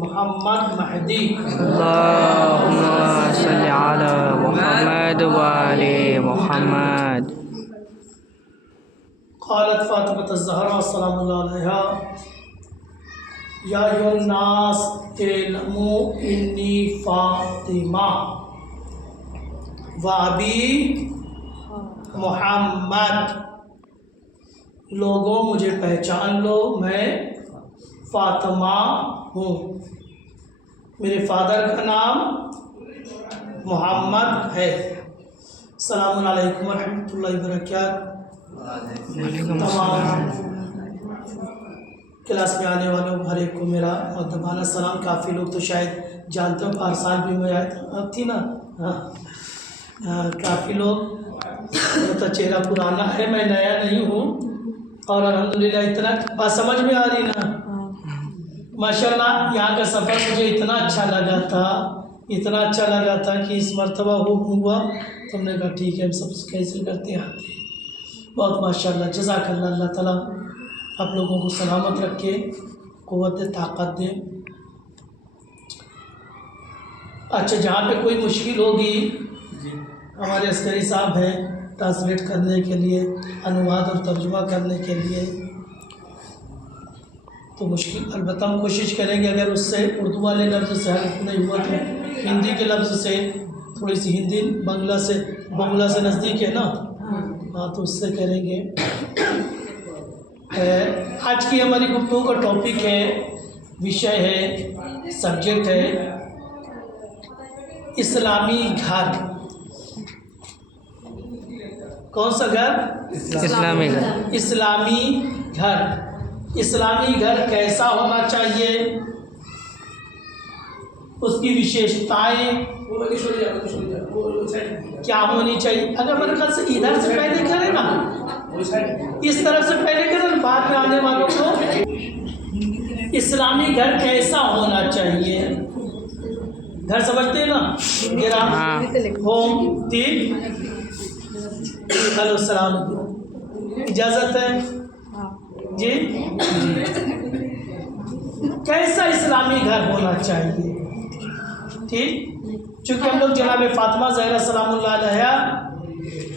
मोहम्मद महदी अल्लाहुम्मा सल्लि अला मुहम्मद व आले मुहम्मद। क़ालत फ़ातिमा ज़हरा सलामुल्लाह अलैहा या अय्युहन्नास इल्मू इन्नी फ़ातिमा व अबी मुहम्मद। लोगों मुझे पहचान लो, मैं फ़ातिमा हूँ, मेरे फादर का नाम मोहम्मद है। अस्सलामु अलैकुम व रहमतुल्लाहि व बरकातहू। तमाम क्लास में आने वालों हर एक को मेरा मुअद्दबाना सलाम। काफ़ी लोग तो शायद जानते हो, हर साल भी मैं थी ना। काफ़ी लोग तो चेहरा पुराना है, मैं नया नहीं हूँ। और अल्हम्दुलिल्लाह इतना बात समझ में आ रही ना, माशाल्लाह। यहाँ का सफ़र मुझे इतना अच्छा लगा था, इतना अच्छा लगा था कि इस मरतबा हुआ तो हमने कहा ठीक है, हम सब कैंसिल करते हैं। बहुत माशाल्लाह, जज़ाकल्लाह। अल्लाह ताला आप लोगों को सलामत रखे, क़ुव्वत दे, ताकत दे। अच्छा, जहाँ पे कोई मुश्किल होगी हमारे अस्करी साहब हैं ट्रांसलेट करने के लिए, अनुवाद और तर्जुमा करने के लिए। तो मुश्किल अलबत्ता हम कोशिश करेंगे, अगर उससे उर्दू वाले लफ्ज़ से हल नहीं हुआ तो हिंदी के लफ्ज़ से, थोड़ी सी हिंदी बंगला से नज़दीक है ना, हाँ, तो उससे करेंगे। आज की हमारी गुफ्तगू का टॉपिक है, विषय है, सब्जेक्ट है इस्लामी घर। कौन सा घर? इस्लामी घर। इस्लामी घर। इस्लामी घर कैसा होना चाहिए, उसकी विशेषताएं क्या होनी चाहिए। अगर मेरे ख्याल से इधर से पहले करें ना, इस तरफ से पहले करें, बाद में आने वालों को इस्लामी घर कैसा होना चाहिए। घर समझते हैं ना, गिरा होम तीन। हेलो, सलाम, इजाज़त है जी। कैसा इस्लामी घर होना चाहिए, ठीक। चूँकि हम लोग जनाब फ़ातिमा ज़हरा सलामुल्लाह अलैहा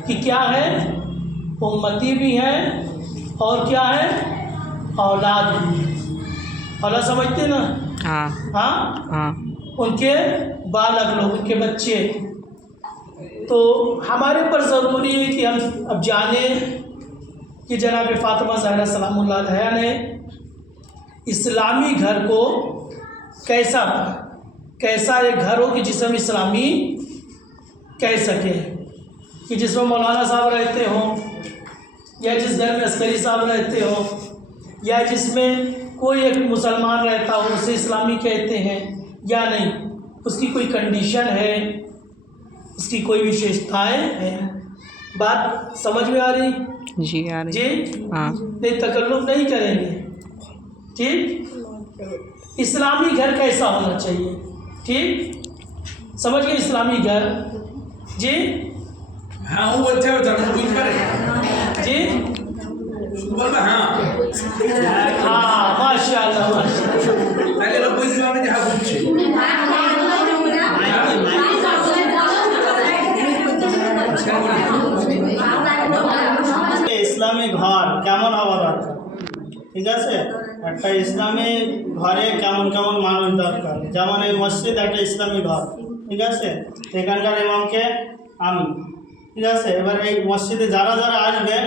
कि क्या है, उम्मती भी हैं और क्या है, औलाद भी। औलाद समझते ना? हाँ हाँ हाँ। उनके बालक लोग, उनके बच्चे। तो हमारे पर ज़रूरी है कि हम अब जाने कि जनाब फ़ातिमा ज़हरा सलामुल्लाह अलैहा ने इस्लामी घर को कैसा एक घर हो कि जिसे हम इस्लामी कह सकें, कि जिसमें मौलाना साहब रहते हों, या जिस घर में अस्करी साहब रहते हों, या जिसमें कोई एक मुसलमान रहता हो, उसे इस्लामी कहते हैं या नहीं, उसकी कोई कंडीशन है, उसकी कोई विशेषताएं हैं। बात समझ में आ रही? जी आ रही। जी हाँ। नहीं, तकल्लुफ़ नहीं करेंगे, ठीक। इस्लामी घर कैसा होना चाहिए, ठीक। समझ गए इस्लामी घर जी? हाँ, वो अच्छा होता है जी हाँ। हाँ, माशाल्लाह माशाल्लाह। पहले लोग कोई जवाब नहीं जहाँ पूछे ইসলামী ঘর কেমন হওয়া দরকার, ঠিক আছে। একটা ইসলামী ঘরে কেমন কেমন মানুষ দরকার, যেমন এই মসজিদ একটা ইসলামী ঘর, ঠিক আছে। এখানকার ইমামকে আমি, ঠিক আছে। এবার এই মসজিদে যারা যারা আসবে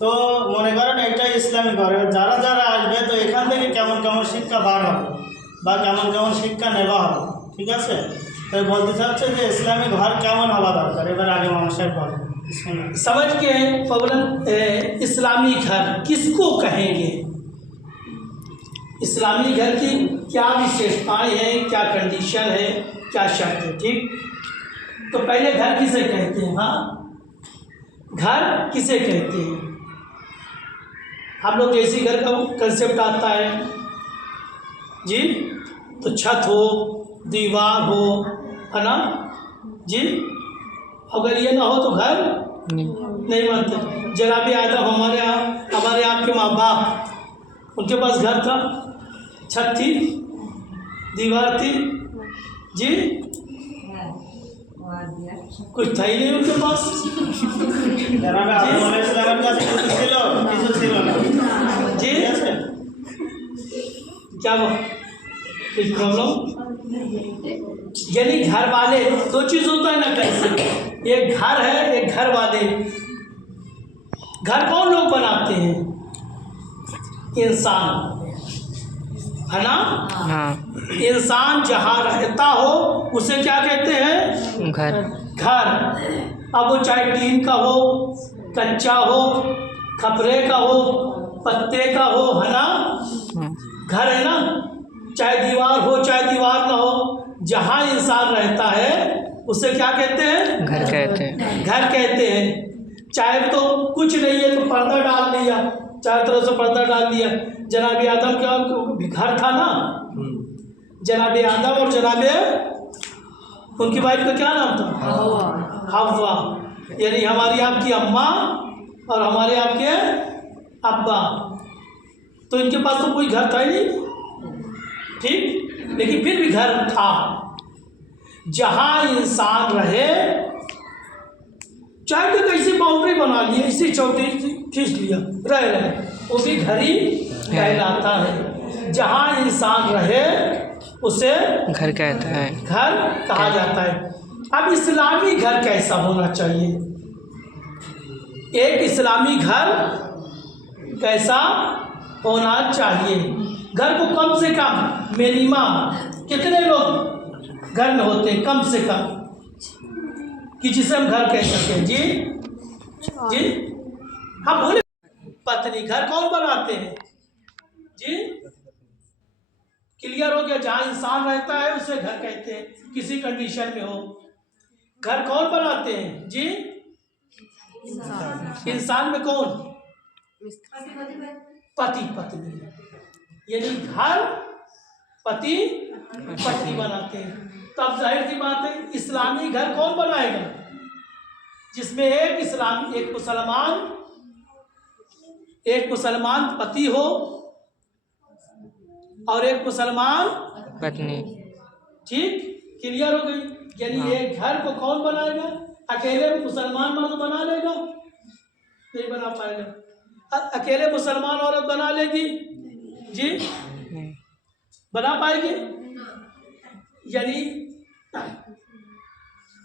তো মনে করেন এটাই ইসলামী ঘর। এবার যারা যারা আসবে তো এখান থেকে কেমন কেমন শিক্ষা বার হবে বা কেমন কেমন শিক্ষা নেওয়া হবে, ঠিক আছে। তাই বলতে চাচ্ছে যে ইসলামী ঘর কেমন হওয়া দরকার। এবার আগে মানুষের বলে समझ के फौरन इस्लामी घर किसको कहेंगे। इस्लामी घर की क्या विशेषताएं हैं, क्या कंडीशन है, क्या शर्त है। ठीक, तो पहले घर किसे कहते हैं? हाँ, घर किसे कहते हैं? हम लोग जैसी घर का कंसेप्ट आता है जी, तो छत हो, दीवार हो, है ना जी। अगर ये ना हो तो घर नहीं बनते। जनाबे आदम हमारे आपके माँ बाप, उनके पास घर था, छत थी, दीवार थी जी, कुछ था ही नहीं उनके पास। जनाबे आदम अलैहिस्सलाम का কিছু ছিল না जी, क्या वो कुछ प्रॉब्लम? यानी घर वाले, दो चीज होता है ना कैसे, एक घर है, एक घर वाले। घर कौन लोग बनाते हैं? इंसान, है ना। हाँ, इंसान जहाँ रहता हो उसे क्या कहते हैं? घर। घर। अब वो चाहे टीन का हो, कच्चा हो, खपरे का हो, पत्ते का हो, है ना, हाँ, घर है ना। चाहे दीवार हो, चाहे दीवार ना हो, जहाँ इंसान रहता है उसे क्या कहते हैं? घर कहते हैं। घर कहते हैं। चाहे तो कुछ नहीं है तो पर्दा डाल दिया, चारों तरफ से पर्दा डाल दिया। जनाबे आदम का घर था ना, जनाबे आदम और जनाबे उनकी वाइफ का क्या नाम था? हव्वा। यानी हमारी आपकी अम्मा और हमारे आपके अब्बा। तो इनके पास तो कोई घर था ही नहीं, ठीक, लेकिन फिर भी घर था। जहाँ इंसान रहे, चाहे तो कैसी बाउंड्री बना ली, इसी चौकी खींच लिया, रहे वो भी घर ही कहलाता है। जहाँ इंसान रहे उसे घर कहते हैं। घर कहा जाता है। अब इस्लामी घर कैसा होना चाहिए? एक इस्लामी घर कैसा होना चाहिए? घर को कम से कम मिनिमम कितने लोग घर में होते हैं कम से कम, कि जिसे हम घर कह सकें? जी जी, हम बोले पत्नी। घर कौन बनाते हैं? जी, क्लियर हो गया? जहाँ इंसान रहता है उसे घर कहते हैं, किसी कंडीशन में हो। घर कौन बनाते हैं? जी, इंसान में कौन? पति पत्नी। यानी घर पति पत्नी बनाते हैं। तब जाहिर सी बात है, इस्लामी घर कौन बनाएगा? जिसमें एक मुसलमान पति हो और एक मुसलमान पत्नी। ठीक, क्लियर हो गई? यानी एक घर को कौन बनाएगा? अकेले मुसलमान मर्द बना लेगा? नहीं बना पाएगा। अकेले मुसलमान औरत बना लेगी? जी, बना पाएगी? यानी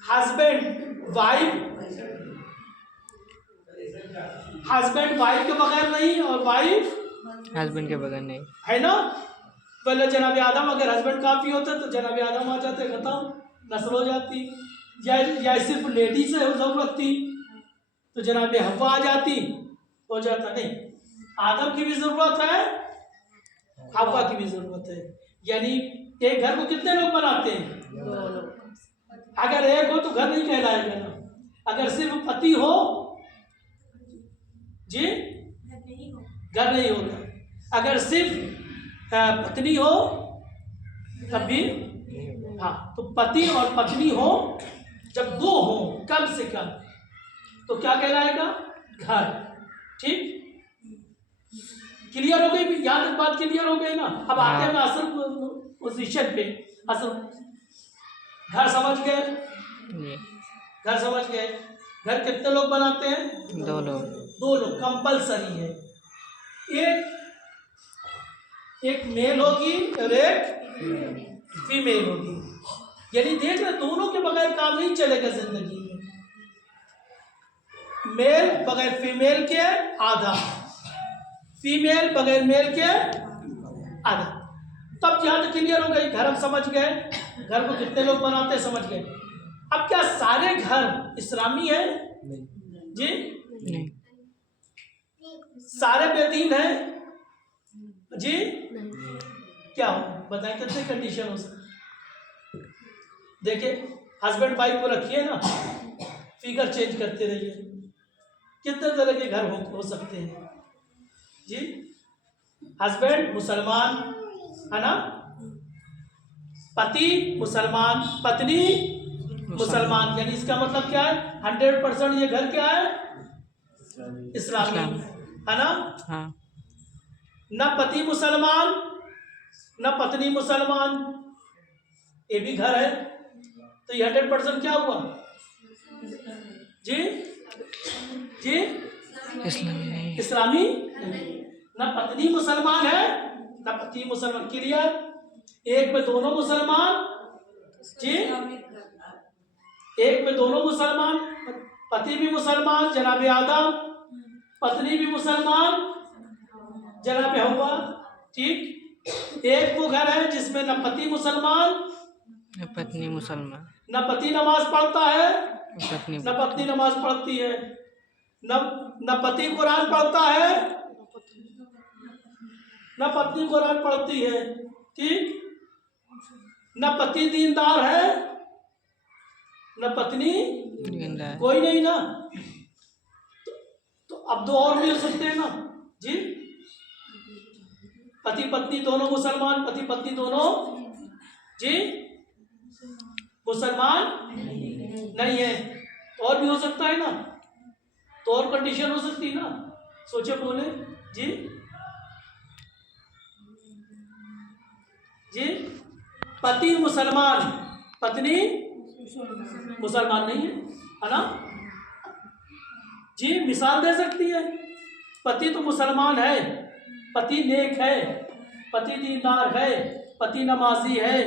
हस्बैंड वाइफ के बगैर नहीं, और वाइफ हस्बैंड के बगैर नहीं, है ना। पहले जनाबे आदम, अगर हस्बैंड काफ़ी होते तो जनाबे आदम आ जाते, खत्म, नस्ल हो जाती। या सिर्फ लेडीज से ज़रूरत थी तो जनाबे हव्वा आ जाती, हो जाता। नहीं, आदम की भी ज़रूरत है, हव्वा की भी ज़रूरत है। यानी एक घर को कितने लोग बनाते हैं? 2 लोग। अगर एक हो तो घर नहीं कहलाएगा ना। अगर सिर्फ पति हो जी, घर नहीं होगा। अगर सिर्फ पत्नी हो तब भी, हाँ, तो पति और पत्नी हो, जब 2 हो कम से कम, तो क्या कहलाएगा? घर। ठीक, क्लियर हो गई? यहाँ तक बात क्लियर हो गई ना। अब आते हैं असल पोजीशन पे। असल घर समझ गए? घर समझ गए? घर कितने लोग बनाते हैं? 2 लोग। 2 लोग कंपलसरी है। एक मेल होगी और एक फीमेल होगी। यानी देख रहे, दोनों के बगैर काम नहीं चलेगा जिंदगी में। मेल बगैर फीमेल के आधा, फीमेल बगैर मेल के आधा। तब यहाँ तक क्लियर हो गई? घर हम समझ गए, घर को कितने लोग बनाते हैं समझ गए। अब क्या सारे घर इस्लामी हैं? जी नहीं, सारे बेदीन हैं? जी क्या हो बताएं, कितने कंडीशन हो सकते? देखिए हस्बैंड वाइफ को रखिए ना, फिगर चेंज करते रहिए, कितने तरह के घर हो सकते हैं जी। हस्बैंड मुसलमान है ना, पति मुसलमान, पत्नी मुसलमान, यानी इसका मतलब क्या है 100% ये घर क्या है, इस्लामी है ना। हाँ। न पति मुसलमान न पत्नी मुसलमान, ये भी घर है, तो ये 100% क्या हुआ जी जी, इस्लामी नहीं। इस्लामी। न पत्नी मुसलमान है न पति मुसलमान, क्लियर। एक में दोनों मुसलमान जी, एक में दोनों मुसलमान, पति भी मुसलमान जनाब आदम, पत्नी भी मुसलमान जनाब हव्वा, ठीक। एक वो घर है जिसमें न पति मुसलमान पत्नी मुसलमान, न पति नमाज पढ़ता है पत्नी न पत्नी नमाज पढ़ती है, न पति कुरान पढ़ता है न पत्नी कुरान पढ़ती है, ठीक। न पति दीनदार है न पत्नी, जिंदा है। कोई नहीं ना, तो अब दो और भी हो सकते हैं ना जी। पति पत्नी दोनों मुसलमान, पति पत्नी दोनों जी मुसलमान नहीं है, तो और भी हो सकता है ना, तो और कंडीशन हो सकती है ना, सोचे बोले जी जी। पति मुसलमान, पत्नी मुसलमान नहीं है ना जी। मिसाल दे सकती है, पति तो मुसलमान है, पति नेक है, पति दीनदार है, पति नमाजी है,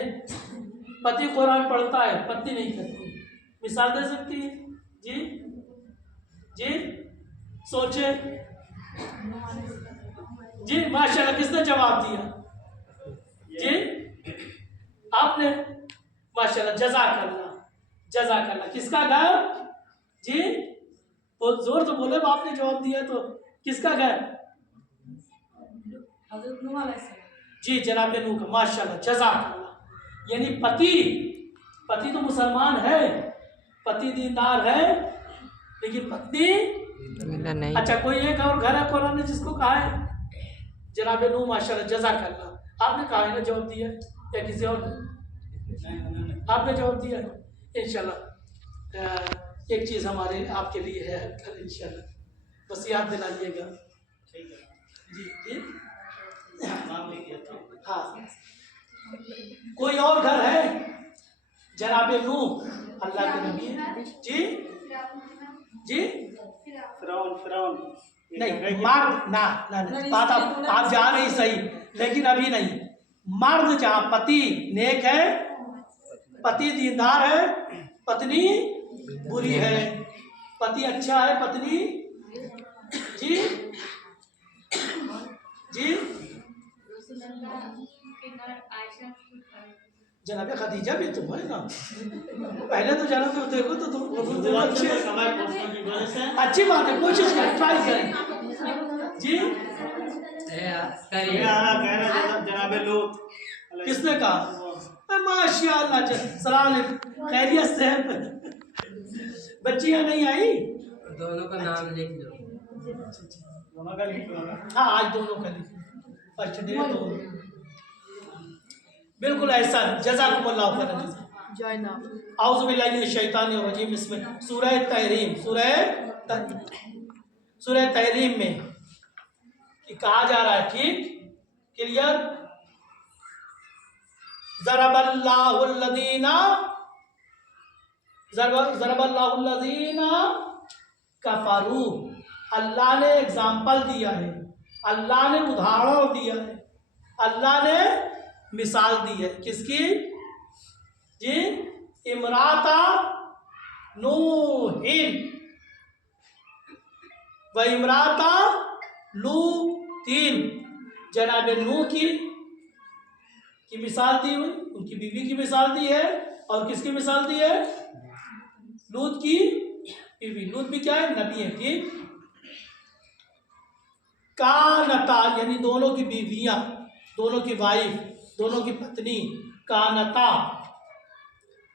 पति कुरान पढ़ता है, पत्नी नहीं करती, मिसाल दे सकती है जी जी। सोचे जी, माशाल्लाह किसने जवाब दिया जी, आपने, माशाल्लाह, जज़ाकल्लाह जज़ाकल्लाह। किसका घर जी, बहुत जोर तो बोले, आपने जवाब दिया तो किसका घर जी, जनाब नूह का, माशाल्लाह जज़ाकल्लाह। यानी पति तो मुसलमान है, पति दीनदार है, लेकिन पत्नी जिंदा नहीं। अच्छा, कोई एक और घर है कुरान ने जिसको कहा है जनाब नूह, माशाल्लाह जज़ाकल्लाह। आपने कहा है ना, जवाब दिया या किसी और ने? आपने जवाब दिया। इंशाल्लाह एक चीज़ हमारे आपके लिए है कल इंशाल्लाह, बस याद दिलाइएगा जी जी। हाँ, कोई और घर है जनाब नूह, अल्लाह के नबी है जी जी। फिरौन नहीं, मर्द ना बात आप जा रही सही, लेकिन अभी नहीं। मर्द जहाँ पति नेक है, पति दीनदार है, पत्नी बुरी है, पति अच्छा है, पत्नी जी जी। जनाब खदीजा भी तुम है ना, पहले तो जनाब देखो तो तुम अच्छे, अच्छी बात है, कोशिश करें, ट्राई करें जी। जनाब लूत, किसने कहा माशाअल्लाह, सलाम खैरियत से है, बच्चियां नहीं आई, दोनों का नाम लिख लो। दोनों का लिख लो ना। हाँ आज दोनों का लिख, फर्स्ट डे तो बिल्कुल ऐसा। जज़ाकुमुल्लाह खैरन। औज़ु बिल्लाहि मिनश शैतानिर रजीम। इसमें सूरह तहरीम में कि कहा जा रहा है, ठीक क्लियर। ज़रबल्लाहुल्लज़ीना कफ़रू, अल्लाह ने एग्जाम्पल दिया है, अल्लाह ने उदाहरण दिया है, अल्लाह ने मिसाल दी है, किसकी जी, इमराता नूहिन व इमराता लूतीन, जनाब नूह की मिसाल दी हुई, उनकी बीवी की मिसाल दी है, और किसकी मिसाल दी है, लूत की बीवी। लूत भी क्या है, नबी है, ठीक। कानता यानी दोनों की बीवियां, दोनों की वाइफ, दोनों की पत्नी कानता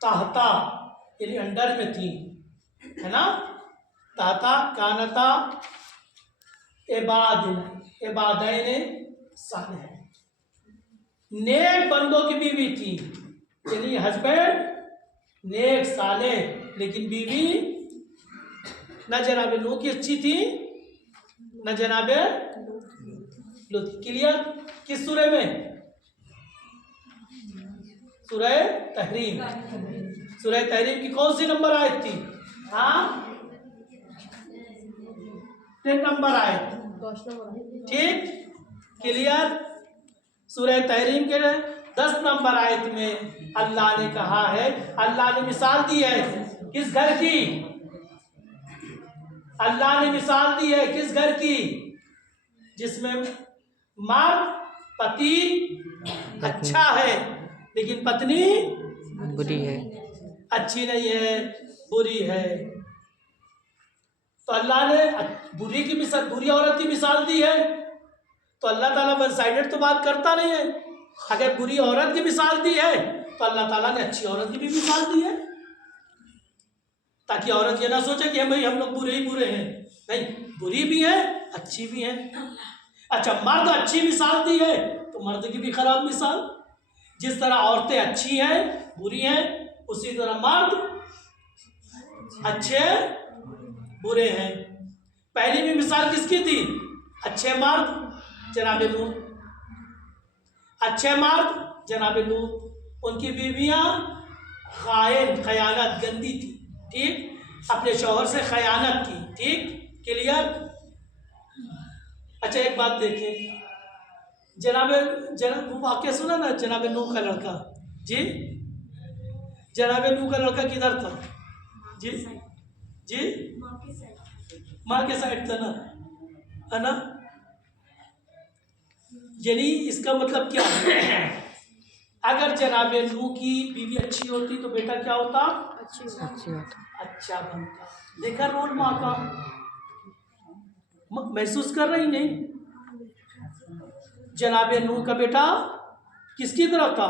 ताहता यानी अंडर में थी, है ना। ताहता कानता इबादैन सालेह, नेक बंदों की बीवी थी, यानी हस्बैंड नेक साले, लेकिन बीवी न जनाबे नूह की अच्छी थी न जनाबे लूत। क्लियर? किस सूरह में? सूरह तहरीम। सूरह तहरीम की कौन सी नंबर आयत थी? हाँ, 10 नंबर आयत। ठीक, क्लियर। सूरह तहरीम के 10 नंबर आयत में अल्लाह ने कहा है, अल्लाह ने मिसाल दी है किस घर की? अल्लाह ने मिसाल दी है किस घर की? जिसमें मर्द पति अच्छा है लेकिन पत्नी बुरी है। अच्छी नहीं है, बुरी है। तो अल्लाह ने बुरी की मिसाल, बुरी औरत की मिसाल दी है, तो अल्लाह ताला वन साइडेड तो बात करता नहीं है। अगर बुरी औरत की मिसाल दी है तो अल्लाह ताला ने अच्छी औरत की भी मिसाल दी है, ताकि औरत ये ना सोचे कि भाई हम लोग बुरे ही बुरे हैं। नहीं, बुरी भी है अच्छी भी है। अच्छा, मर्द अच्छी मिसाल दी है तो मर्द की भी खराब मिसाल। जिस तरह औरतें अच्छी हैं बुरी हैं, उसी तरह मर्द अच्छे बुरे हैं। पहली भी मिसाल किसकी थी? अच्छे मर्द जनाबे नूह, अच्छे मर्द जनाबे नूह, उनकी बीवियां खयानत गंदी थी, ठीक, अपने शौहर से खयानत की। ठीक, क्लियर। अच्छा, एक बात देखिए, जनाब वाक्य सुना ना, जनाबे नूह का लड़का जी, जनाबे नूह का लड़का किधर था जी? जी, माँ के साइड था ना, है ना। यानी इसका मतलब क्या है? अगर जनाबे नूह की बीवी अच्छी होती तो बेटा क्या होता? अच्छी होता। अच्छा बनता। देखा रोल माँ का? महसूस कर रही नहीं? जनाबे नूह का बेटा किसकी तरफ था?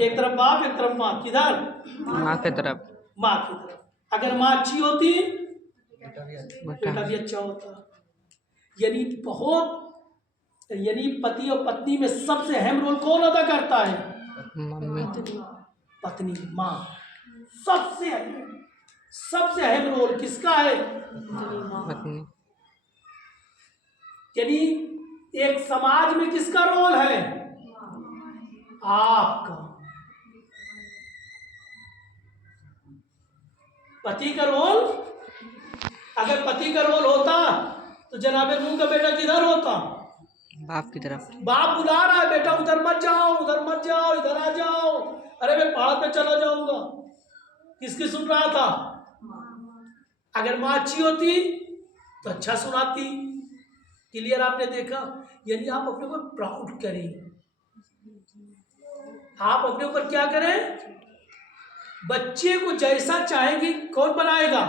एक तरफ बाप एक तरफ माँ। किधर? माँ की तरफ। माँ की तरफ। अगर माँ अच्छी होती बेटा बेटा भी अच्छा होता। यानी बहुत, यानी पति और पत्नी में सबसे अहम रोल कौन अदा करता है? मम्मी। पत्नी, माँ। सबसे अहम रोल किसका है? पत्नी। यानी एक समाज में किसका रोल है? आपका। पति का रोल, अगर पति का रोल होता तो जनाबे नूह का बेटा किधर होता? बाप की तरफ। बाप बुला रहा है, बेटा उधर मत जाओ, उधर मत जाओ, इधर आ जाओ। अरे मैं पहाड़ पे चला जाऊंगा। किसकी सुन रहा था? अगर माँ अच्छी होती तो अच्छा सुनाती। क्लियर? आपने देखा? यानी आप अपने ऊपर प्राउड करें, आप अपने ऊपर क्या करें? बच्चे को जैसा चाहेंगे कौन बनाएगा?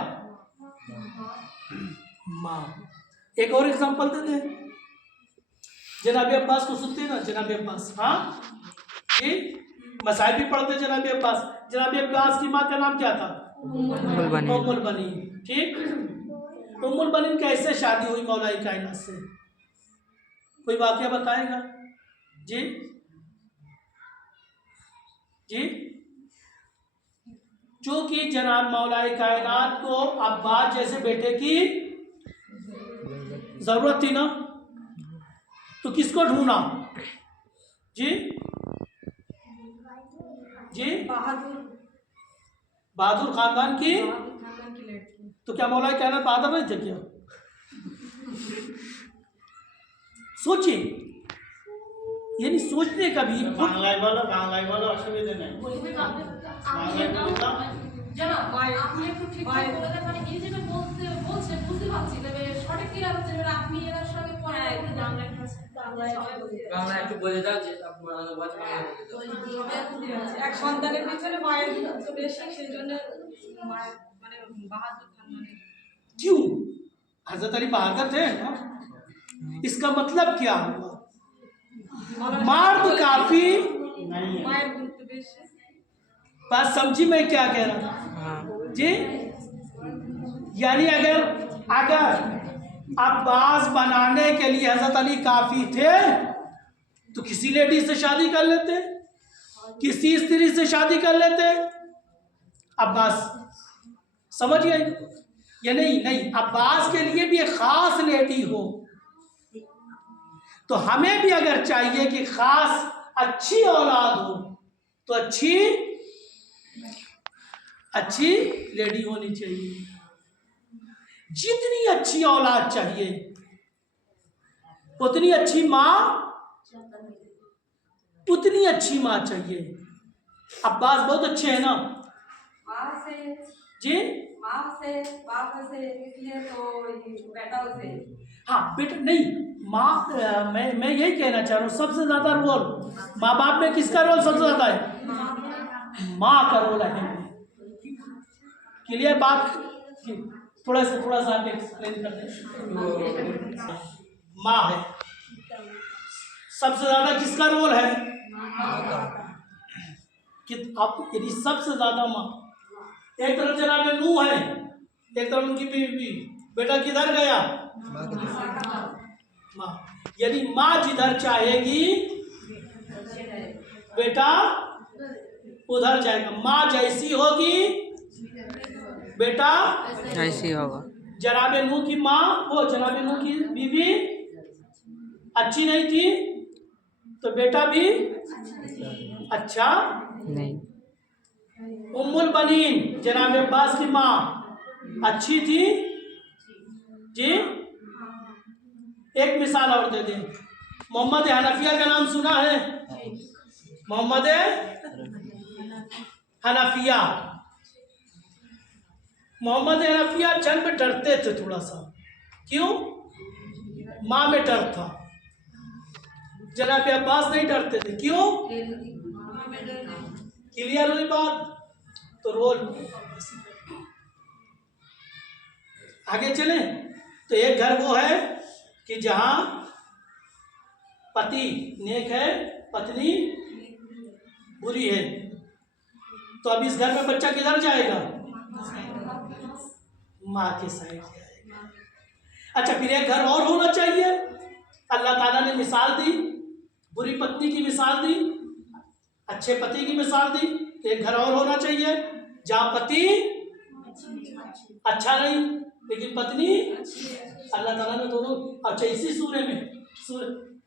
माँ। एक और एग्जांपल देते हैं, जनाबे अब्बास को सुनते हैं ना, जनाबे अब्बास, हाँ जी, मसाइल भी पढ़ते जनाबे अब्बास। जनाबे अब्बास की माँ का नाम क्या था? उम्मुल बनीन। ठीक, उम्मुल बनीन कैसे शादी हुई मौलाई कायनात से? कोई वाकया बताएगा जी? जी, जो कि जनाब मौलाई कायनात को अब्बास जैसे बेटे की जरूरत थी ना, तो किसको ढूंढा जी? जी, बहादुर खानदान की। तो क्या मौलाई कायनात बहादुर नहीं थे क्या? सोचिए, यानी सोचने का भी বাংলায় বলো অসুবিধা নেই। বাংলায় বলো তো। জানো আপনি একটু ঠিকঠাক বলে দেন, মানে এই যেটা বলছে বুঝতে পারছি, তবে সঠিক কি হচ্ছে এবার আপনি এর সঙ্গে পরে বাংলা একটু বলে দাও যে আপনারা বাংলা বলে দাও। এক সন্তানের পিছনে মায়ের তো বেশি, সেই জন্য মায়ের মানে বাহাদুর খান মানে क्यों? हजरत अली बहादुर थे ना? इसका मतलब क्या हुआ? मर्द काफी नहीं है। माয়ের গুরুত্ব বেশি। बात समझी मैं क्या कह रहा था हाँ जी? यानी अगर अब्बास बनाने के लिए हजरत अली काफी थे तो किसी लेडी से शादी कर लेते, किसी स्त्री से शादी कर लेते अब्बास। समझ गए? या नहीं अब्बास के लिए भी एक खास लेडी हो, तो हमें भी अगर चाहिए कि खास अच्छी औलाद हो तो अच्छी लेडी होनी चाहिए। जितनी अच्छी औलाद चाहिए उतनी अच्छी माँ, उतनी अच्छी माँ चाहिए। अब्बास बहुत अच्छे हैं ना माँ से, जी? माँ से, बाप से, इसलिए तो बेटाओं से। हाँ बेटा नहीं माँ, मैं यही कहना चाह रहा हूँ सबसे ज्यादा रोल माँ बाप में किसका रोल सबसे ज्यादा है? माँ का रोल है। क्लियर बात? थोड़ा सा आप एक्सप्लेन कर दें। माँ है सबसे ज्यादा, किसका रोल है? कि आप यदि सबसे ज्यादा माँ, एक तरफ जनाब नूह है, एक तरफ उनकी बीवी, बेटा किधर गया? माँ। यदि माँ जिधर चाहेगी बेटा उधर जाएगा। माँ जैसी होगी बेटा ऐसी होगा। जनाब नूह की माँ, वो जनाब नूह की बीवी अच्छी नहीं थी तो बेटा भी अच्छा नहीं। उम्मुल बनीन जनाब अब्बास की माँ अच्छी थी जी। एक मिसाल और दे दें, मोहम्मद हनफिया का नाम सुना है? मोहम्मद हनफिया, मोहम्मद हनफिया जन्म में डरते थे थोड़ा सा। क्यों? माँ में डर था। जनाब अब्बास नहीं डरते थे। क्यों? क्लियर हुई बात? तो रोल आगे चले तो एक घर वो है कि जहां पति नेक है, पत्नी बुरी है, तो अब इस घर में बच्चा किधर जाएगा? माँ के साइड जाएगा। अच्छा फिर एक घर और होना चाहिए। अल्लाह ताला ने मिसाल दी, बुरी पत्नी की मिसाल दी, अच्छे पति की मिसाल दी। एक घर और होना चाहिए जहाँ पति अच्छा नहीं लेकिन पत्नी, अल्लाह ताला ने दोनों। अच्छा इसी सूरे में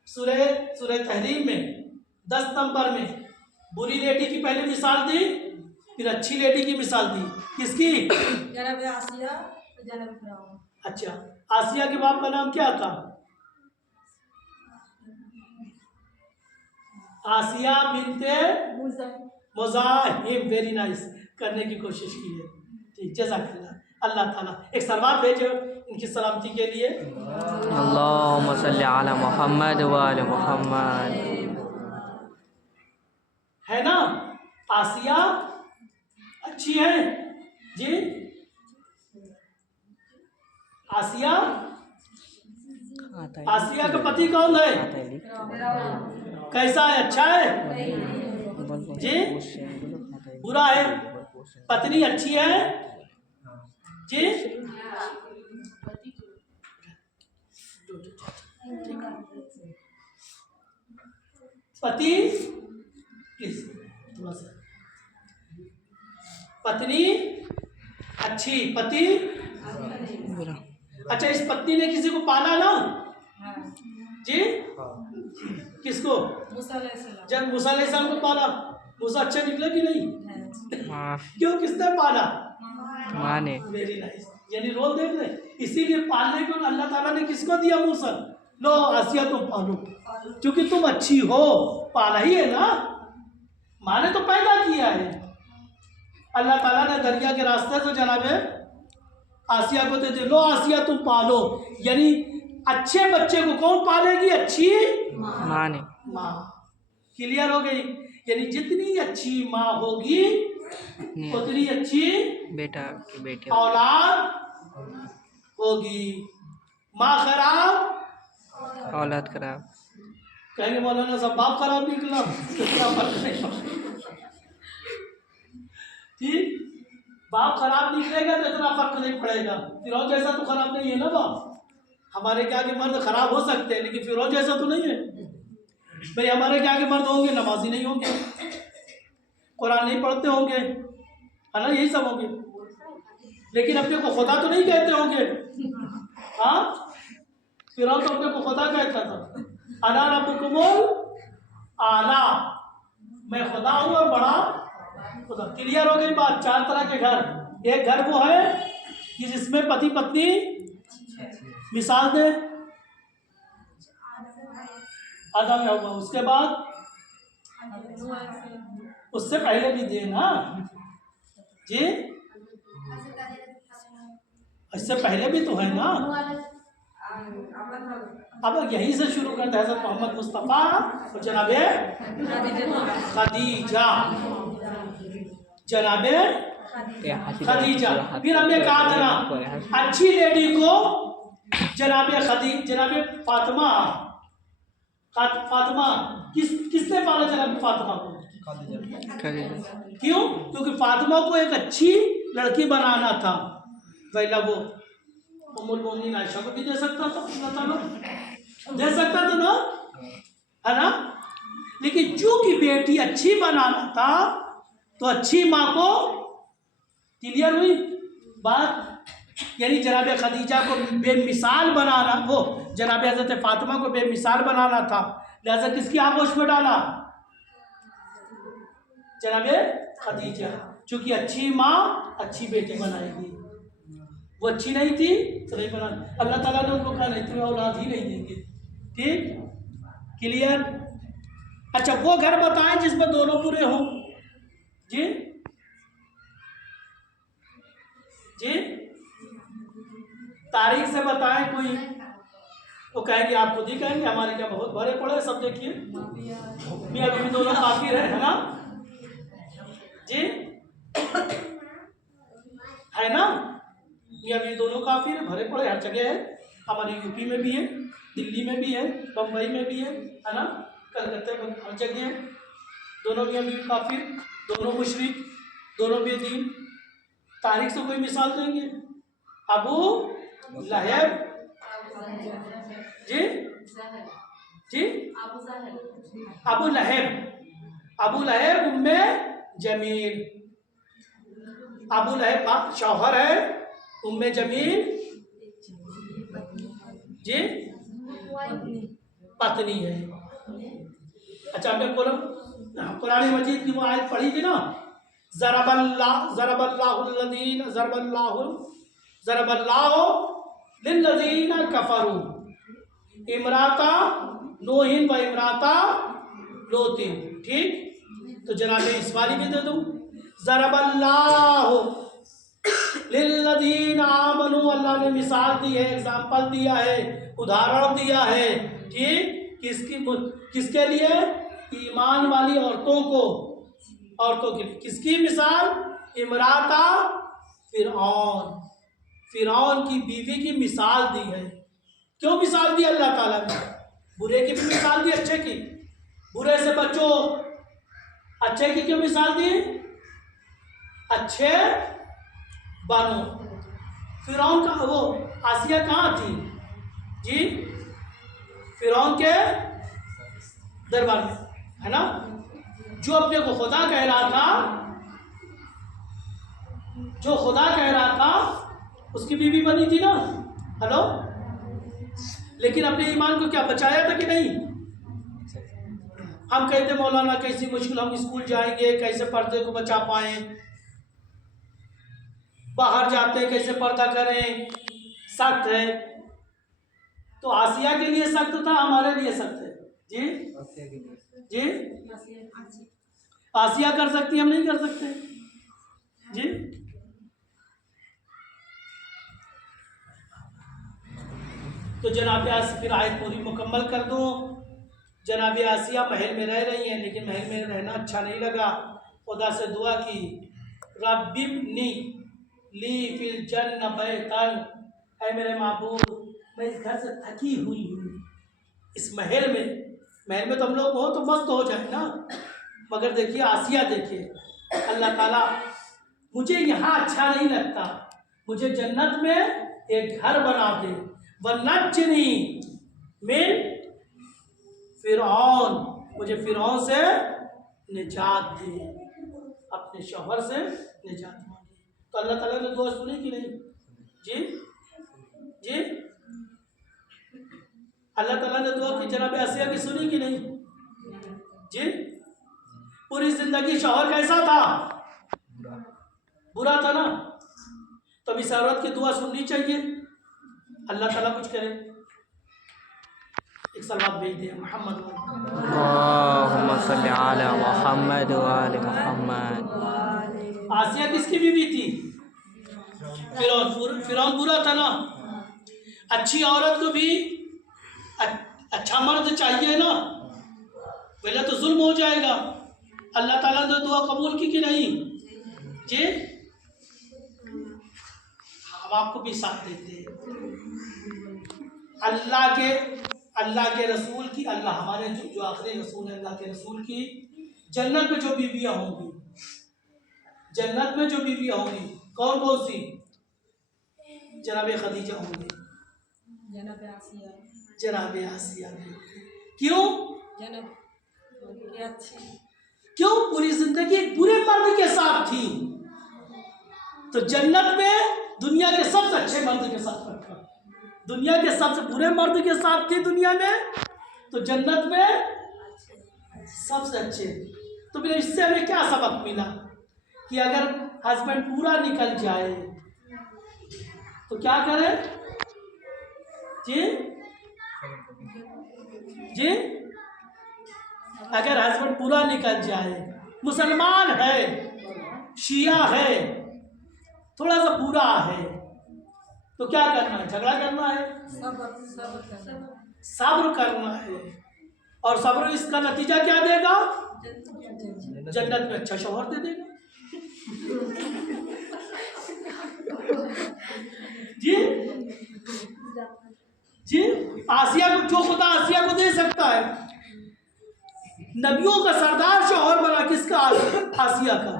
सूरह तहरीम में 10 नंबर में बुरी लेडी की पहले मिसाल दी, फिर अच्छी लेडी की मिसाल दी। किसकी? जनाब आसिया, जनाब फिरौन। अच्छा आसिया के बाप का नाम क्या था? आसिया बिनते मुज़ाहिम। वेरी नाइस, करने की कोशिश की है। ठीक, जज़ाकल्लाह। अल्लाह ताला एक सलवात भेजो इनकी सलामती के लिए। अल्लाहुम्मा सल्ली अला मुहम्मद व आले मुहम्मद। है ना? आसिया अच्छी है जी। आसिया, आसिया का पति कौन है? कैसा है? अच्छा है जी? बुरा है? पत्नी अच्छी है जी? पति प्लीज थोड़ा सा, पत्नी अच्छी, पति बुरा। अच्छा इस पत्नी ने किसी को पाला ना जी? किसको? जब मूसा अलैहिस्सलाम को पाला, मूसा अच्छे निकले कि नहीं? माँ क्यों? किसने पाला? माँ ने। Very nice. यानी रोल देख ले, इसीलिए पालने को अल्लाह ताला ने किसको दिया? मूसा। लो आसिया तुम पालो, क्योंकि तुम अच्छी हो। पाला ही है ना, माँ ने तो पैदा किया है। अल्लाह ताला ने दरिया के रास्ते से जनाबे आसिया को दे दे, लो आसिया तुम पालो। यानी अच्छे बच्चे को कौन पालेगी? अच्छी माँ ने। माँ। क्लियर हो गई? यानी जितनी अच्छी माँ होगी उतनी अच्छी बेटा की बेटी औलाद होगी। माँ खराब औलाद खराब। कहेंगे मौलाना साहब बाप खराब निकला, इतना फर्क नहीं पड़ता। ठीक, बाप खराब निकलेगा तो इतना फर्क नहीं पड़ेगा। फिरौन जैसा तो खराब नहीं है ना बाप। हमारे क्या के मर्द खराब हो सकते हैं लेकिन फिरौन जैसा तो नहीं है भाई। हमारे क्या के मर्द होंगे नमाजी नहीं होंगे, कुरान नहीं पढ़ते होंगे, है ना, यही सब होंगे, लेकिन अपने को खुदा तो नहीं कहते होंगे। हाँ, फिरौन तो अपने को खुदा कहता था, अना रब्बुकुमुल आला, मैं खुदा हूँ और बड़ा खुदा। क्लियर हो गई बात। 4 तरह के घर। एक घर वो है कि जिसमें पति पत्नी, मिसाल दे आदम है होगा, उसके बाद उससे पहले भी दे ना जी, इससे पहले भी तो है ना। अब यहीं से शुरू करते हैं। हज़रत मोहम्मद मुस्तफ़ा और जनाबे खदीजा, जनाबे खदीजा। फिर हमने कहा था ना अच्छी लेडी को जनाबे जनाबे फातिमा। फातिमा किसने पाला जनाबे फातिमा को? क्यों? क्योंकि फातिमा को एक अच्छी लड़की बनाना था। पहला वो उम्मुल मोमिनीन आयशा को भी दे सकता था, अल्लाह ताला दे सकता था ना, है ना। लेकिन चूंकि बेटी अच्छी बनाना था तो अच्छी माँ को, क्लियर हुई बात, यानी जनाब खदीजा को बेमिसाल बनाना, वो जनाब हज़रत फातिमा को बेमिसाल बनाना था, लिहाजा किसकी आगोश में डाला? जनाब खदीजा। चूंकि अच्छी माँ अच्छी बेटी बनाएगी, वो अच्छी नहीं थी तो नहीं बना। अल्लाह ताला ने उनको कहा नहीं तुम्हें औलाद ही नहीं देंगे। ठीक, क्लियर। अच्छा, वो घर बताएं जिसमें दोनों बुरे हों। जी जी, तारीख से बताएं कोई, वो कहेंगे, आप खुद ही कहेंगे हमारे क्या बहुत भरे पड़े सब। देखिए मियाँ बीवी दोनों काफिर है ना जी, है ना, मियाँ बीवी दोनों काफिर है, भरे पड़े हर जगह है। हमारे यूपी में भी है, दिल्ली में भी है, बम्बई में भी है ना, कलकत्ते में, हर जगह है। दोनों मियाँ बीवी काफिर, दोनों मुशरिक, दोनों बेदीन। तारीख से कोई मिसाल देंगे? अबू लहब जी जी, अबू लहब उम्मे जमील। अबू लहब शौहर है, उम्मे जमील जी पत्नी है। अच्छा, हमने कुरान मजीद की वो आयत पढ़ी थी ना, ज़रबल्लाहु लिल्लज़ीना कफ़रू इमराता नूहिन व इमराता लोतिन। ठीक, तो जनाब इस वाली भी दे दूँ, ज़रबल्लाहु लिल्लज़ीना आमनू, अल्लाह ने मिसाल दी है, एग्जाम्पल दिया है, उदाहरण दिया है। ठीक, किसके लिए? ईमान वाली औरतों को, औरतों के लिए। किसकी मिसाल? इमराता फिरौन की बीवी की मिसाल दी है। क्यों मिसाल दी अल्लाह ताला ने? बुरे की भी मिसाल दी, अच्छे की, बुरे से बचो। अच्छे की क्यों मिसाल दी? अच्छे बनो। फिरौन का वो आसिया कहाँ थी जी? फिरौन के दरबार में, है ना। जो अपने को खुदा कह रहा था, जो खुदा कह रहा था, उसकी बीवी बनी थी ना। हेलो, लेकिन अपने ईमान को क्या बचाया था कि नहीं? हम कहते मौलाना कैसी मुश्किल, हम स्कूल जाएंगे कैसे पर्दे को बचा पाए, बाहर जाते हैं कैसे पर्दा करें, सख्त है। तो आसिया के लिए सख्त था, हमारे लिए सख्त है जी जी। आसिया कर सकती, हम नहीं कर सकते जी। तो जनाब फिर आयत पूरी मुकम्मल कर दो। जनाब आसिया महल में रह रही हैं, लेकिन महल में रहना अच्छा नहीं लगा। खुदा से दुआ की, रब्बिब्नी ली फिल जन्नह बैतन, ऐ मेरे महबूब, मैं इस घर से थकी हुई हूँ, इस महल में महल में तो हम लोग हो तो मस्त हो जाए ना, मगर देखिए आसिया, देखिए अल्लाह ताला मुझे यहाँ अच्छा नहीं लगता, मुझे जन्नत में एक घर बना दे, वनज्जनी मिन फिरौन, मुझे फिरौन से निजात दे, अपने शौहर से निजात मांगी। तो अल्लाह ताला ने दुआ सुनी कि नहीं? जी जी, अल्लाह ताला ने दुआ की जनाब आसिया की सुनी कि नहीं? जी, पूरी जिंदगी शौहर कैसा था? बुरा था ना, तो अभी इस औरत की दुआ सुननी चाहिए। अल्लाह ताला कुछ करे, एक सलात भेज दिया मोहम्मद अल्लाहुम्मा सल्ली अला मुहम्मद व आले मुहम्मद। आसिया किसकी बीवी थी? फिरौन बुरा था ना। अच्छी औरत को भी अच्छा मर्द चाहिए ना, पहले तो जुल्म हो जाएगा। अल्लाह ताला ने दुआ कबूल की कि नहीं? जी, हम आपको भी साथ देते हैं। अल्लाह के रसूल की, अल्लाह हमारे जो आखिरी रसूल है अल्लाह के रसूल की जन्नत में जो बीवियाँ होंगी, जन्नत में जो बीवियाँ होंगी कौन कौन सी? जनाब खदीजा होंगी, जनाब आसिया भी। क्यों? क्यों? पूरी जिंदगी एक बुरे मर्द के साथ थी, तो जन्नत में दुनिया के सबसे अच्छे मर्द के साथ रखा, दुनिया के सबसे बुरे मर्द के साथ थी दुनिया में, तो जन्नत में सबसे अच्छे। तो फिर इससे हमें क्या सबक मिला कि अगर हस्बैंड पूरा निकल जाए तो क्या करें? जी जी, अगर हस्बैंड पूरा निकल जाए, मुसलमान है, शिया है, थोड़ा सा बुरा है, तो क्या करना है? झगड़ा करना है, सब्र करना है। और सब्र इसका नतीजा क्या देगा? जन्नत में अच्छा शौहर दे देगा। जी जी, आसिया को, जो खुदा आसिया को दे सकता है, नबियों का सरदार शौहर बना किसका? आसिया का।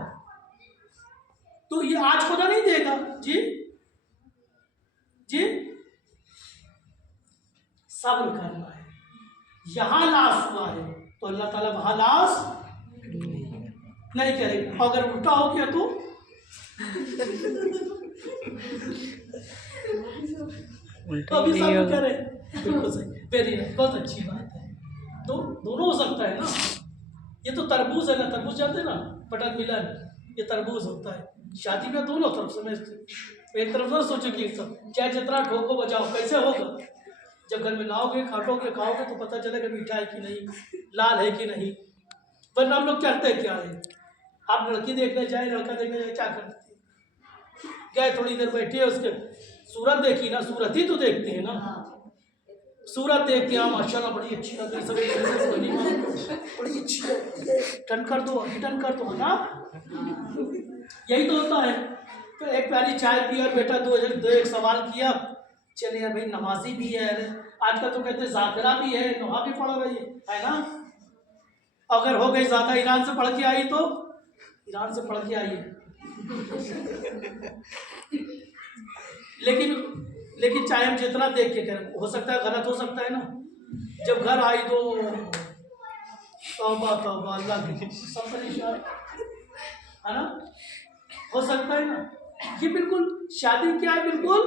तो ये आज खुदा नहीं देगा। जी जी, सब्र करना है। यहां लाश हुआ है तो अल्लाह ताला वहां लाश नहीं करेगा। अगर उल्टा हो गया तो अभी सब्र करे। बिल्कुल सही, वेरी नाइस, बहुत अच्छी बात है। दोनों हो सकता है ना। ये तो तरबूज है ना, तरबूज जानते ना, बटर मिलन, ये तरबूज होता है। शादी में दोनों तरफ से, एक तरफ से सोचो कि चाहे जितना ठोको बजाओ, कैसे होगा? जब घर में लाओगे, काटोगे, खाओगे तो पता चलेगा मीठा है कि नहीं, लाल है कि नहीं। वरना हम लोग करते क्या है, आप लड़की देखने जाए, लड़का देखने जाए, क्या करते गए, थोड़ी देर बैठे, उसके सूरत देखी ना, सूरत ही तो देखते हैं ना, सूरत देखते हैं, माशाल्लाह बड़ी अच्छी लग रही, बड़ी अच्छी है, टन कर दो, रिटर्न कर दो ना, यही तो होता है। तो एक प्यारी चाय पी और बेटा दो एक सवाल किया, चले यार भाई नमाजी भी है, आजकल तो कहते हैं जाकिरा भी है, नोहा भी पढ़ रही है ना। अगर हो गई ज़्यादा, ईरान से पढ़ के आई तो ईरान से पढ़ के आई है लेकिन चाहे हम जितना देख के करें, हो सकता है गलत हो सकता है ना। जब घर आई तो तौबा तौबा, अल्लाह की सब परेशान है ना, हो सकता है ना। ये बिल्कुल शादी क्या है, बिल्कुल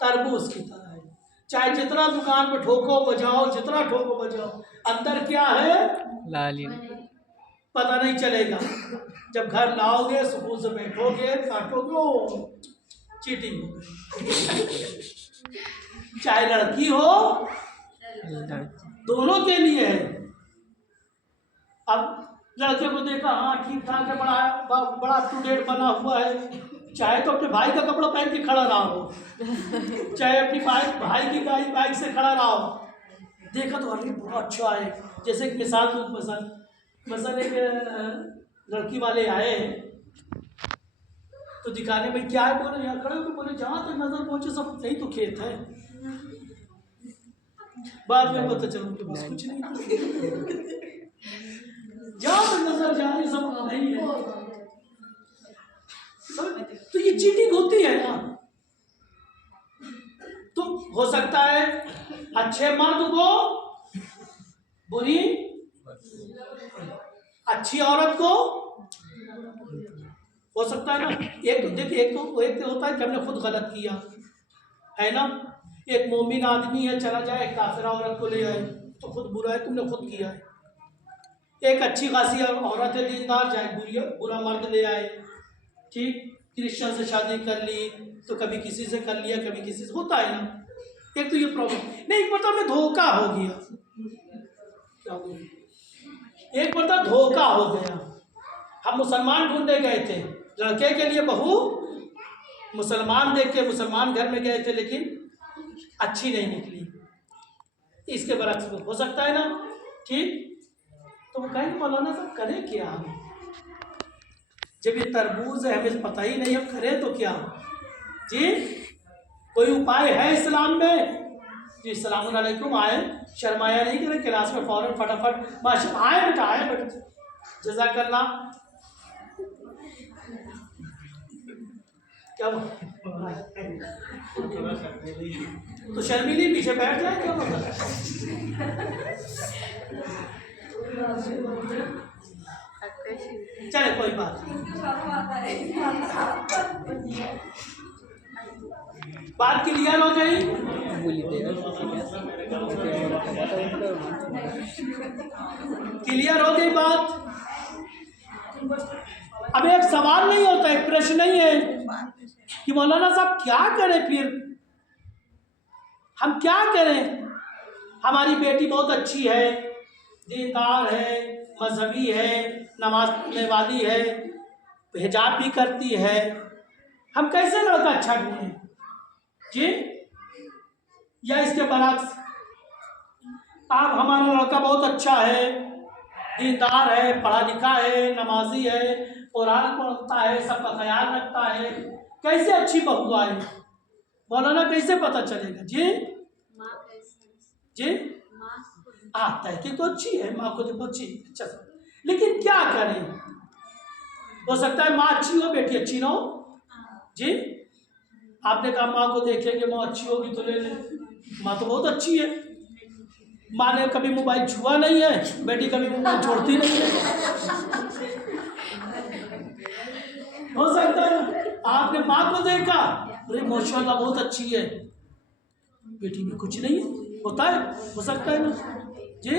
तरबूज की तरह है। चाहे जितना दुकान पे ठोको बजाओ, जितना ठोको बजाओ, अंदर क्या है लाली पता नहीं चलेगा। जब घर लाओगे, सुकून से बैठोगे, काटोगे, चीटिंग हो गई। चाहे लड़की हो, दोनों के लिए है। अब लड़के को देखा, हाँ ठीक ठाक है, बड़ा अप टू डेट बना हुआ है, चाहे तो अपने भाई का कपड़ा पहन के खड़ा रहा हो, चाहे अपनी भाई की बाइक से खड़ा रहा हो, देखा तो अरे बहुत अच्छा है। जैसे एक मिसाल दूँ, मसल एक लड़की वाले आए तो दिखाने भाई क्या है, बोले यहाँ खड़े हो, बोले जहाँ तक नजर पहुँचे सब सही तो खेत है। बाद में पता चला उनके पास कुछ नहीं था। जहाँ पे नजर जा रही सब नहीं है। तो ये चीटिंग होती है ना। तो हो सकता है अच्छे मर्द को बुरी, अच्छी औरत को हो सकता है ना। एक तो देखिए, एक तो होता है कि हमने खुद गलत किया है ना। एक मोमिन आदमी है, चला जाए काफिरा औरत को ले आए तो खुद बुरा है, तुमने खुद किया है। एक अच्छी खासी औरत है दीनदार, जाए बुरा मर्द ले आए, ठीक, क्रिश्चियन से शादी कर ली तो कभी किसी से कर लिया, कभी किसी से, होता है ना। एक तो ये प्रॉब्लम नहीं, एक पता में धोखा हो गया, क्या हो गया, एक पता धोखा हो गया। हम मुसलमान ढूंढने गए थे लड़के के लिए बहू, मुसलमान देख के मुसलमान घर में गए थे, लेकिन अच्छी नहीं निकली, इसके बरक्स हो सकता है ना, ठीक। तो वो कहेंगे मौलाना साहब करें क्या हम, जब ये तरबूज है हमें पता ही नहीं, हम करें तो क्या जी। कोई उपाय है इस्लाम में जी। अस्सलाम वालेकुम, आए, शर्माया नहीं करें, क्लास में फौरन फटाफट माशा आए बेटा जज़ाकल्लाह। क्या तो शर्मीली पीछे बैठ जाए, क्या मतलब। चले कोई बात नहीं, बात क्लियर हो गई। क्लियर हो गई बात। अब एक सवाल नहीं होता, एक प्रश्न नहीं है कि मौलाना साहब क्या करें, फिर हम क्या करें। हमारी बेटी बहुत अच्छी है, दीनदार है, मजहबी है, नमाज पढ़ने वाली है, हिजाब भी करती है, हम कैसे लड़का अच्छा ढूंढें जी। या इसके बरक्स, आप हमारा लड़का बहुत अच्छा है, दीनदार है, पढ़ा लिखा है, नमाजी है, कुरान पढ़ता है, सबका ख्याल रखता है, कैसे अच्छी बहू आए मौलाना, कैसे पता चलेगा जी। जी हाँ, तहकीक तो अच्छी है, माँ को देखो अच्छी, अच्छा, लेकिन क्या करें। हो सकता है माँ अच्छी हो, बेटी अच्छी ना हो जी। आपने कहा माँ को देखेंगे, माँ अच्छी होगी तो ले ले, माँ तो बहुत अच्छी है, माँ ने कभी मोबाइल छुआ नहीं है, बेटी कभी मोबाइल छोड़ती नहीं है। हो सकता है आपने माँ को देखा, अरे माशाल्लाह बहुत अच्छी है, बेटी में कुछ नहीं है, होता है, हो सकता है ना जी।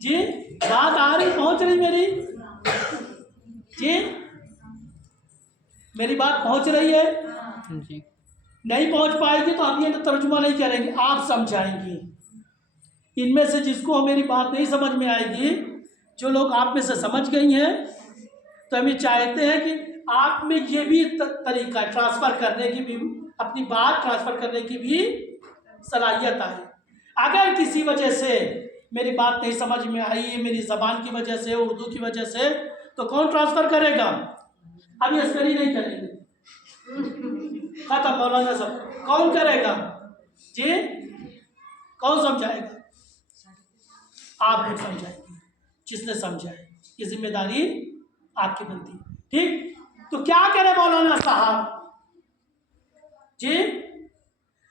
जी बात आ रही, पहुंच रही मेरी जी, मेरी बात पहुंच रही है जी। नहीं पहुंच पाएगी तो हम ये तर्जुमा नहीं करेंगे, आप समझाएंगे। इनमें से जिसको मेरी बात नहीं समझ में आएगी, जो लोग आप में से समझ गई हैं, तो हम ये चाहते हैं कि आप में ये भी तरीका ट्रांसफ़र करने की भी, अपनी बात ट्रांसफ़र करने की भी सलाहियत आए। अगर किसी वजह से मेरी बात नहीं समझ में आई, मेरी ज़बान की वजह से, उर्दू की वजह से, तो कौन ट्रांसफ़र करेगा। अब ये स्टडी नहीं करेंगे, खत्म मौलाना साहब, कौन करेगा जी, कौन समझाएगा, आप लोग समझाएंगे, जिसने समझाए, ये जिम्मेदारी आपकी बनती है, ठीक। तो क्या करें मौलाना साहब जी।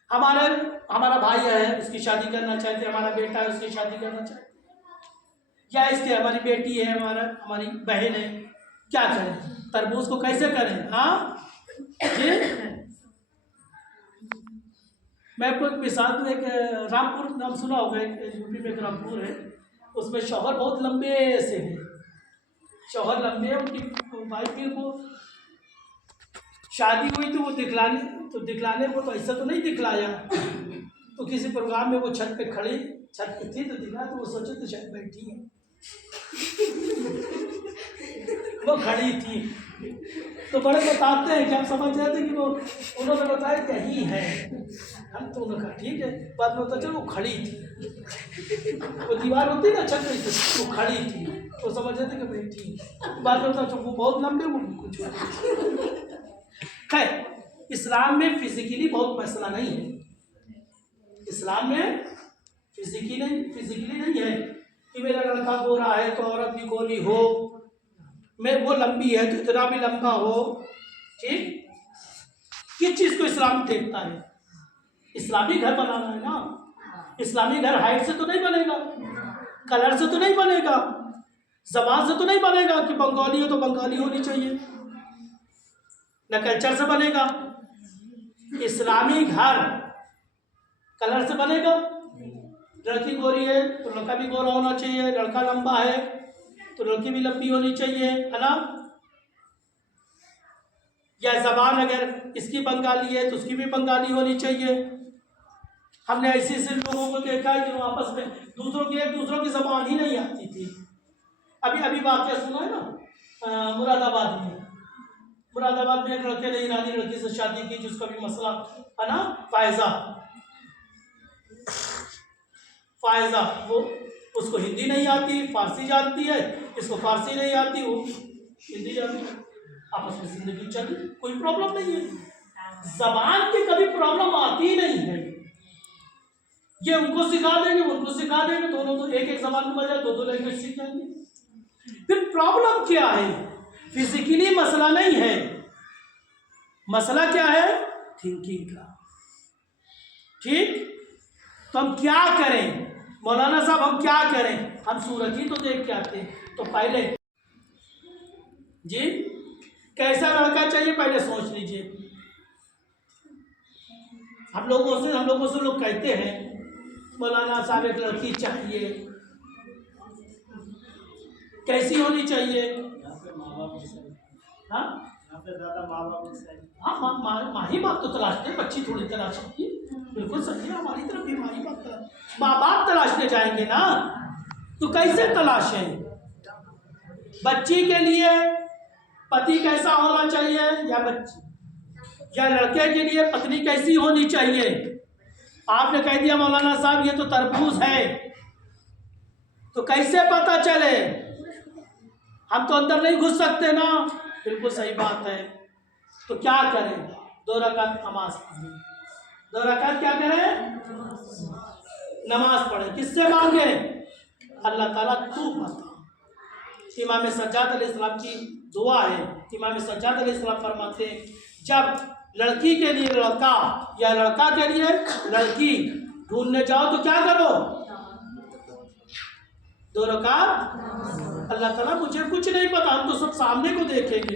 हमारा भाई है, उसकी शादी करना चाहते, हमारा बेटा है, उसकी शादी करना चाहते, या इसके हमारी बेटी है, हमारी बहन है, क्या करें, तरबूज को कैसे करें। हाँ जी, मैं आपको एक मिसाल दूँ, एक रामपुर नाम सुना होगा, एक यूपी में एक रामपुर है, उसमें शौहर बहुत लंबे से हैं, शौहर लंबे हैं, उनकी वाइफ फिर को शादी हुई तो वो दिखलाने को तो ऐसा तो नहीं दिखलाया, तो किसी प्रोग्राम में वो छत पे थी तो दिखा, तो वो सोचे तो शायद बैठी है, वो खड़ी थी, तो बड़े बताते हैं कि हम समझ जाते कि वो, उन्होंने बताया कहीं है, हम तो उन्होंने कहा ठीक है, बाद में पता चला वो खड़ी थी, वो दीवार होती ना छत पे, वो खड़ी थी, तो समझ जाते कि बैठी, बाद में पता वो बहुत लंबे, वो कुछ है। इस्लाम में फिजिकली बहुत मसला नहीं है, इस्लाम में फिजिकली नहीं है कि मेरा लड़का गोरा है तो औरत भी गोरी हो, मैं वो लंबी है तो इतना भी लंबा हो। ठीक, किस चीज़ को इस्लाम देखता है? इस्लामी घर बनाना है ना। इस्लामी घर हाइट से तो नहीं बनेगा, कलर से तो नहीं बनेगा, जबान से तो नहीं बनेगा कि बंगाली हो तो बंगाली होनी चाहिए, न कल्चर से बनेगा। इस्लामी घर कलर से बनेगा। लड़की गोरी है तो लड़का भी गोरा होना चाहिए, लड़का लंबा है तो लड़की भी लंबी होनी चाहिए, है ना। या जबान अगर इसकी बंगाली है तो उसकी भी बंगाली होनी चाहिए। हमने ऐसे लोगों को देखा है जो आपस में दूसरों की जबान ही नहीं आती थी। अभी वाक़या सुना है ना, मुरादाबाद में एक लड़के ने ईरानी लड़की से शादी की जिसका भी मसला है ना, फायजा, वो उसको हिंदी नहीं आती, फारसी जानती है, इसको फारसी नहीं आती, वो हिंदी जानती है, आपस में जिंदगी चल, कोई प्रॉब्लम नहीं है। जबान की कभी प्रॉब्लम आती ही नहीं है। ये उनको सिखा देंगे, उनको सिखा देंगे, दोनों तो एक एक जबान की बजाय दो लैंग्वेज सीख जाएंगे। फिर प्रॉब्लम क्या है? फिजिकली मसला नहीं है, मसला क्या है? थिंकिंग का। ठीक, तो हम क्या करें मौलाना साहब, हम क्या करें? हम सूरत ही तो देख के आते हैं। तो पहले जी कैसा लड़का चाहिए पहले सोच लीजिए। हम लोगों से लोग कहते हैं मौलाना साहब एक लड़की चाहिए, कैसी होनी चाहिए? हाँ, माँ ही बाप तो तलाशते, बच्ची थोड़ी तलाश होती है। बिल्कुल सही है, हमारी तरफ भी माँ ही बाप तलाश, माँ बाप तलाशने जाएंगे ना, तो कैसे तलाशें? बच्ची के लिए पति कैसा होना चाहिए, या लड़के के लिए पत्नी कैसी होनी चाहिए? आपने कह दिया मौलाना साहब ये तो तरबूज है, तो कैसे पता चले? हम तो अंदर नहीं घुस सकते ना। बिल्कुल सही बात है। तो क्या करें? 2 रकात नमाज पढ़ें। 2 रकात क्या करें? नमाज पढ़ें। किससे मांगे? अल्लाह ताला तू बता। इमाम सज्जाद अलैहिस्सलाम की दुआ है। इमाम सज्जाद अलैहिस्सलाम फरमाते हैं जब लड़की के लिए लड़का या लड़का के लिए लड़की ढूंढने जाओ तो क्या करो? 2 रकात। अल्लाह ताला मुझे कुछ नहीं पता, हम तो सब सामने को देखेंगे।